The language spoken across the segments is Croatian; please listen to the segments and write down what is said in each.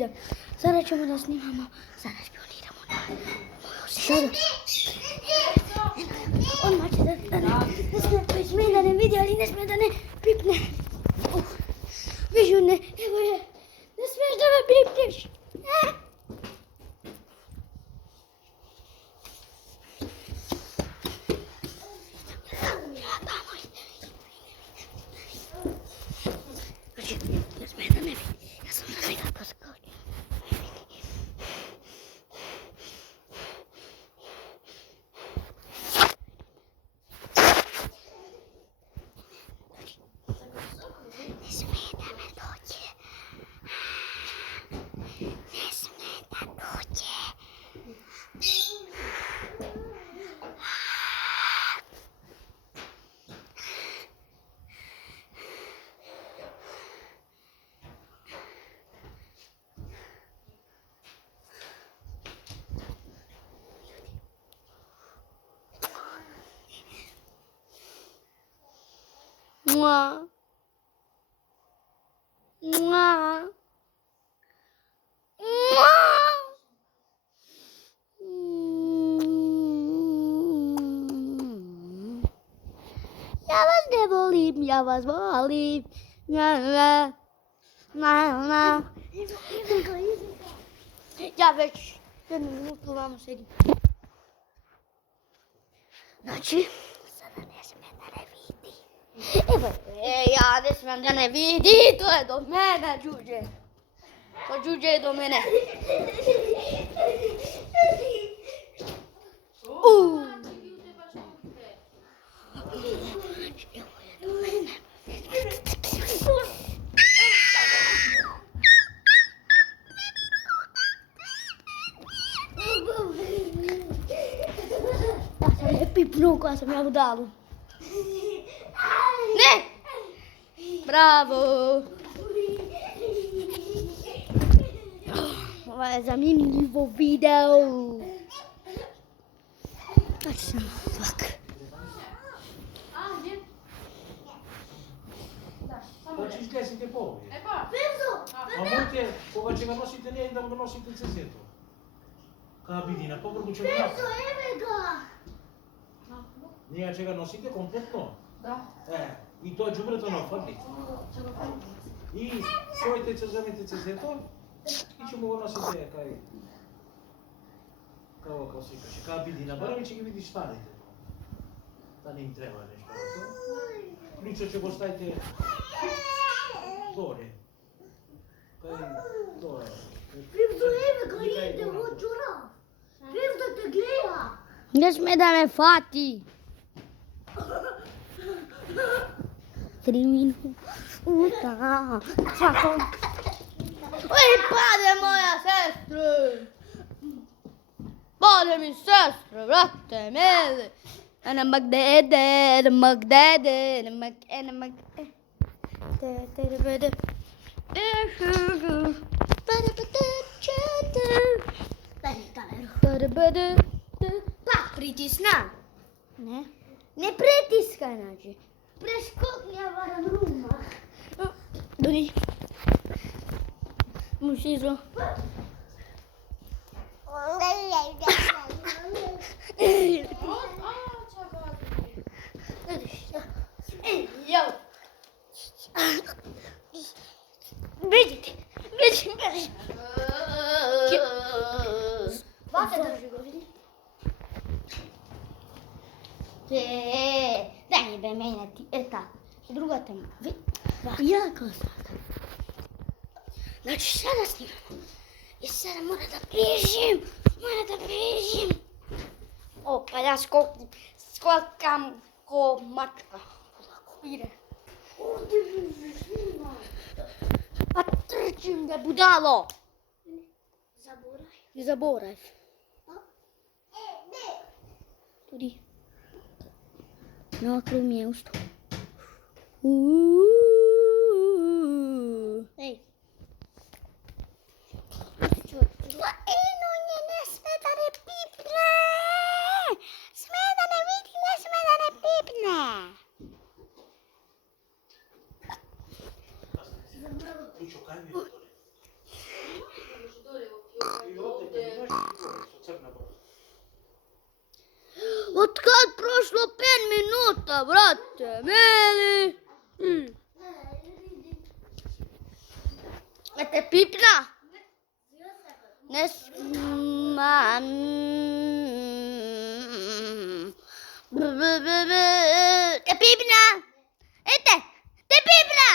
špionirati. Sada ćemo da snimamo. Sada špioniramo na sada. Odmah će ne smije da ne vidi, ali ne smije da ne pipne. Vižu ne, evo je. Ne smiješ da me pipneš. Ne smije da ne vidi. Ja sam da vidim ko se govori. Ne smije da me dođe. Ne smije da dođe. Mua. Mua. Mua. Ja vas ne volim, ja vas volim. Ja već jednu minutu vamo sedim. Znači, sada ne smije da ne vidi. Evo, ja ne smijem da ne vidi, to je do mene, Đuđe. To Đuđe je do mene. Evo je do mene. Ja sam je pipnuo koja sam ja budalu. Ne! Bravo! Ovo je zanimljivo video. Tačno, ovak. Hoćeš desite polovje? A možete, koga će ga nosite, nije da ga nosite cezeto. Kada vidina, povrgu će ga nositi. Nije će ga nosite kompletno? Da. I to je džubreto na farbi. I čujete će zamete cezeto i ćemo ga nosite kao se kaže, kada vidina. Barem će ga vidi stavite. Da ne im treba nešto. Ključa će go stavite dole. Dole. Ne smije da me fati. 3 minuta. Čako. Oj, pade moja sestra. Pade mi sestra, vrate, mele. Ana magdede, Pa, pritisna. Ne. Ne pritiskaj, znači. Preskokni, ja varam ruma. Dodi. Mušizo. Jo. Vidite, vidite. Vate drži go, vidi. Daj mi be mene ti, eta. Druga tema. Jako sada. Znači sada snimamo. I sada mora da priježim. O, pa ja skokam ko mačka. Polako ide. Pa trčim da budalo. Ne zaboraj. Tudi. Na krv mjesto. Ej. Eno nje ne sme da ne pipne. Sme da ne vidi, ne sme da ne pipne. Ključo kaj mi je to? Brate, brate, mili. Te pipna? Ne sman. Te pipna? Ete, te pipna?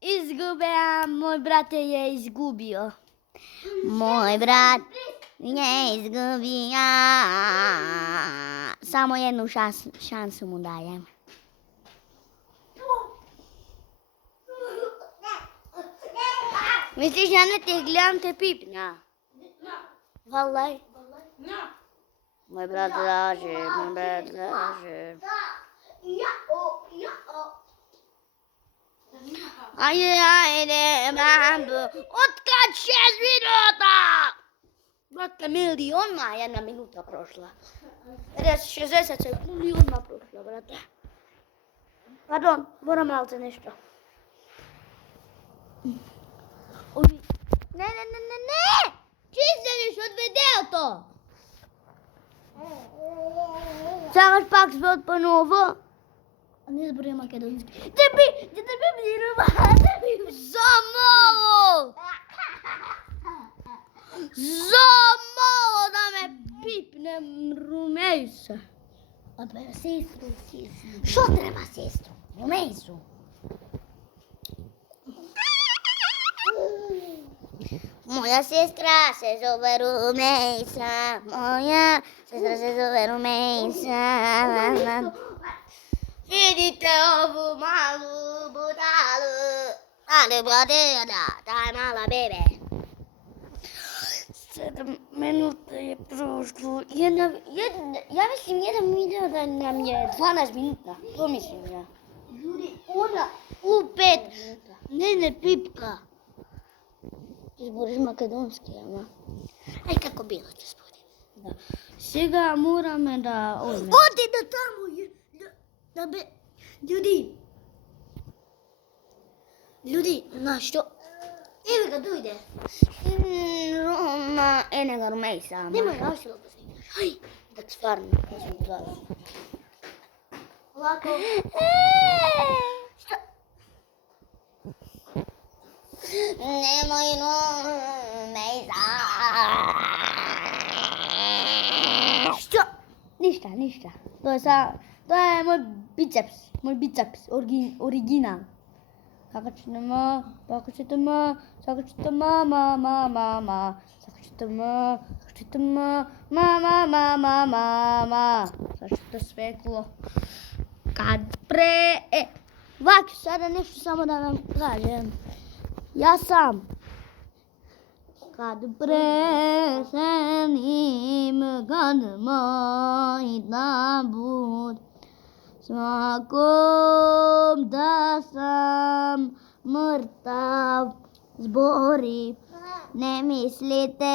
Izgubila, moj brat je izgubio. Moj brat je izgubio. Samo jednu šansu mu dajem. Misliš, ja ne ti gledam te pipnja? Valaj. Moj brat laže, moj brat laže. Ajde, bambu. Otkad 6 minuta? Brate, mili, odmah 1 minuta prošla. 60 sekundi odmah prošla, brate. Pardon, moram malce nešto. Ne! Čisteniš od videa to! Samaš pak zvod ponovo. Ne zborim makedonski. Tebi za malo! Za malo da me pipne rumejsa. Odbera sestru. Što treba sestru? Rumejsu. Moja sestra se zove Rumejsa. Moja sestra se zove Rumejsa. Vidite ovu malu budalu. Ali bladena, taj mala bebe. 7 minuta je prošlo. Ja mislim jedan video da nam je 12 minuta. To mislim ja. Ljudi, ona u 5 minuta. Ne, pipka. Izboriš makedonski, ama. Aj, kako bilo, gospodin. Da. Сега moramo da... Odi da tamo, da be... Ljudi, znaš što? Evo ga, dojde. Roma, enega Rumejsa, ama. Nemoj našlo da se igraš. Aj, da stvarno, ja sam uzavio. Ovako. Šta? Nemoj Rumejsa. Što? Ništa. To je moj biceps, original. Kako ćete ma, zašto sveklo, kad ovak, sada nešto samo da vam kažem, ja sam, kad presenim kad moj nabud, svakom da sam mrtav zbori, ne mislite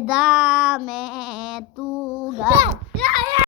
da me tuga